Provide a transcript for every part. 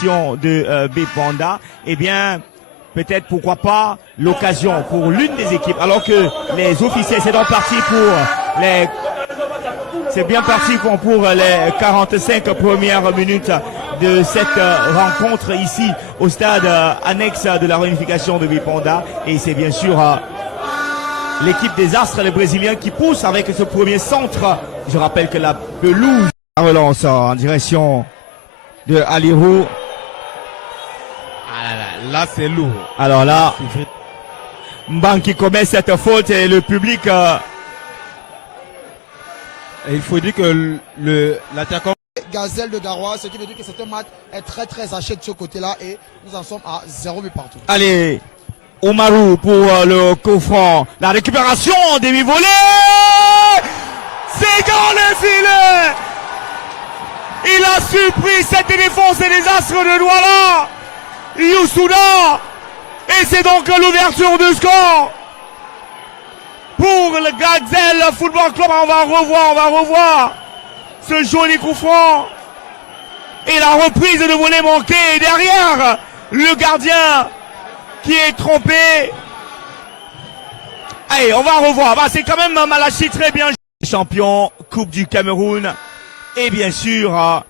réunification de Bipanda, eh bien, peut-être, pourquoi pas, l'occasion pour l'une des équipes, alors que les officiels, c'est donc parti pour les... C'est bien parti pour les 45 premières minutes de cette rencontre ici au stade annexe de la réunification de Bipanda. Et c'est bien sûr l'équipe des Astres, les Brésiliens, qui poussent avec ce premier centre. Je rappelle que la pelouse relance en direction de Alirou. Ah là c'est lourd. Alors là, Mbang qui commet cette faute et le public... Et il faut dire que l'attaquant Gazelle de Garoua, ce qui veut dire que c'est un match est très haché de ce côté-là et nous en sommes à 0 but partout. Allez, Omarou pour le coup franc. La récupération demi-volée. C'est dans le filet. Il a surpris cette défense des Astres de Douala. Youssouna. Et c'est donc l'ouverture du score. Pour le Gazelle Football Club, on va revoir ce joli coup franc. Et la reprise de volée manquée. Et derrière, le gardien qui est trompé. Allez, on va revoir. Bah, c'est quand même Malachi très bien. Champion, Coupe du Cameroun. Et bien sûr,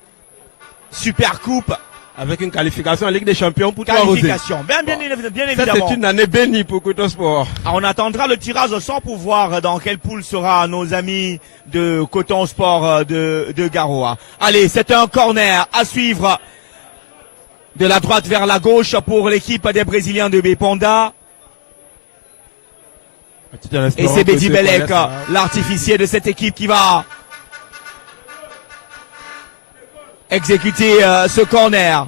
Super Coupe. avec une qualification en Ligue des Champions pour toi, Qualification, bien évidemment. C'est une année bénie pour Koto Sport. On attendra le tirage au sort pour voir dans quelle poule sera nos amis de Coton Sport de Garoua. Allez, c'est un corner à suivre de la droite vers la gauche pour l'équipe des Brésiliens de Bipanda. Et c'est Bedi Belek, l'artificier de cette équipe, qui va exécuter ce corner.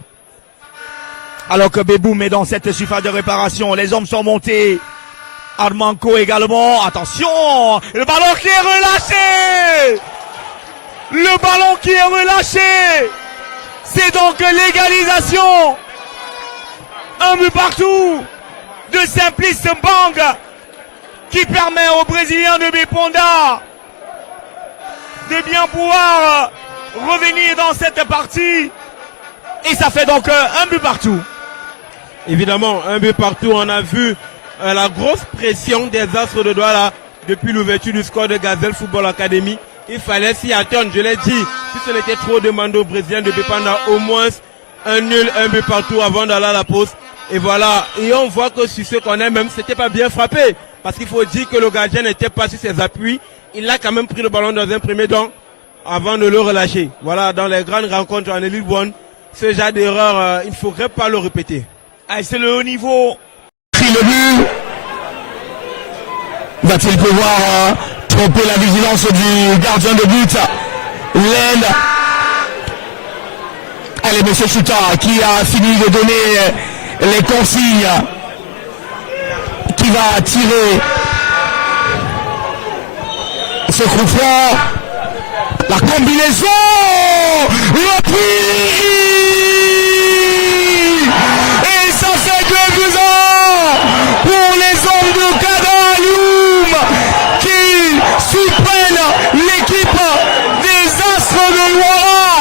Alors que Beboum est dans cette surface de réparation. Les hommes sont montés. Armanco également. Attention, le ballon qui est relâché. Le ballon qui est relâché. C'est donc l'égalisation. Un but partout de Simplice Mbang, qui permet aux Brésiliens de Bipanda de bien pouvoir revenir dans cette partie. Et ça fait donc un but partout. Évidemment, un but partout. On a vu la grosse pression des Astres de Douala depuis l'ouverture du score de Gazelle Football Academy. Il fallait s'y attendre, je l'ai dit. Si ce n'était trop demandé aux Brésiliens de Bipanda, au moins un nul, un but partout avant d'aller à la pause. Et voilà. Et on voit que sur ce corner même, c'était pas bien frappé. Parce qu'il faut dire que le gardien n'était pas sur ses appuis. Il a quand même pris le ballon dans un premier temps avant de le relâcher. Voilà, dans les grandes rencontres en Elite One, ce genre d'erreur, il ne faudrait pas le répéter. Ah, c'est le haut niveau. Le but. Va-t-il pouvoir tromper la vigilance du gardien de but? L'aile. Allez, monsieur Chuta, qui a fini de donner les consignes, qui va tirer ce coup franc. La combinaison, repris, et ça fait 2-2 pour les hommes de Kadalioum, qui surprennent l'équipe des Astres de Douala.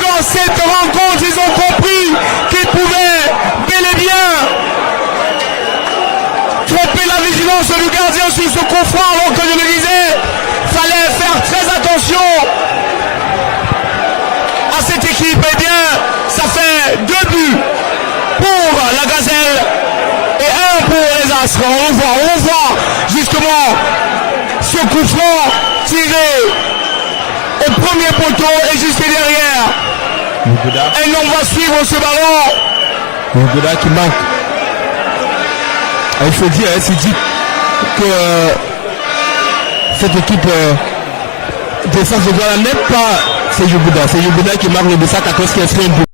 Dans cette rencontre, ils ont compris qu'ils pouvaient bel et bien tromper la vigilance du gardien sur ce coup franc, alors que je le disais, fallait faire très attention à cette équipe. Eh bien, ça fait 2 buts pour la Gazelle et 1 pour les Astres. On voit justement ce coup franc tiré au premier poteau et juste derrière. Et on va suivre ce ballon. Mougoda qui manque. Il faut dire, c'est dit que cette équipe défense de Douala n'est pas, c'est Youbouda qui marque le but, ça 14 qui est un but.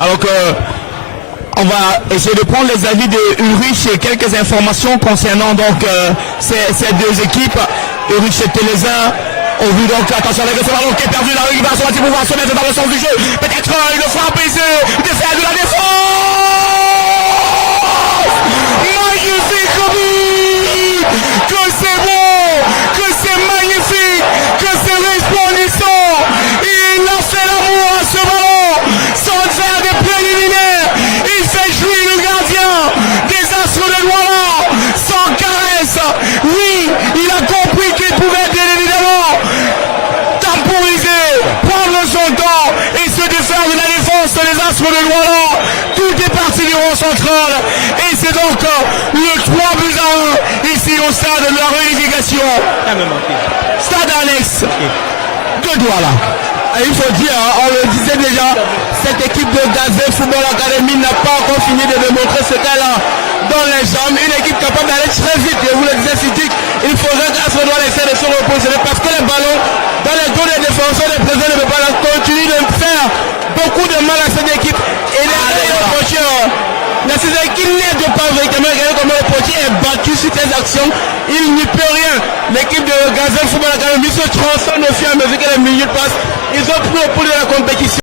Alors que on va essayer de prendre les avis de Ulrich et quelques informations concernant donc ces deux équipes. Ulrich et Télézin ont vu donc, attention avec ce ballon qui est perdu, la récupération va-t-il pouvoir se mettre dans le sens du jeu? Peut-être une frappe et de faire de la défense. Magnifique but! Que c'est beau! Que c'est magnifique! Que c'est resplendissant! Il a fait l'amour à ce ballon! Astres de Douala. Tout est parti du rond central. Et c'est donc le 3-1 ici au stade de la réunification. Stade annexe de Douala. Et il faut dire, on le disait déjà, cette équipe de Gazelle Football Academy n'a pas encore fini de démontrer ce qu'elle a dans les jambes. Une équipe capable d'aller très vite. Et vous le disiez, Sidik, il faudrait qu'Astre doit laisser de se reposer parce que les ballons dans les dos des défenseurs des présidents ne peuvent pas continuer de faire beaucoup de mal à cette équipe. Et les approcheurs, qu'il n'aide pas véritablement regarder comment le potier est battu sur ces actions. Il n'y peut rien. L'équipe de Gazelle Football Academy se transforme au fur et à mesure que les minutes passent. Ils ont pris au pouls de la compétition.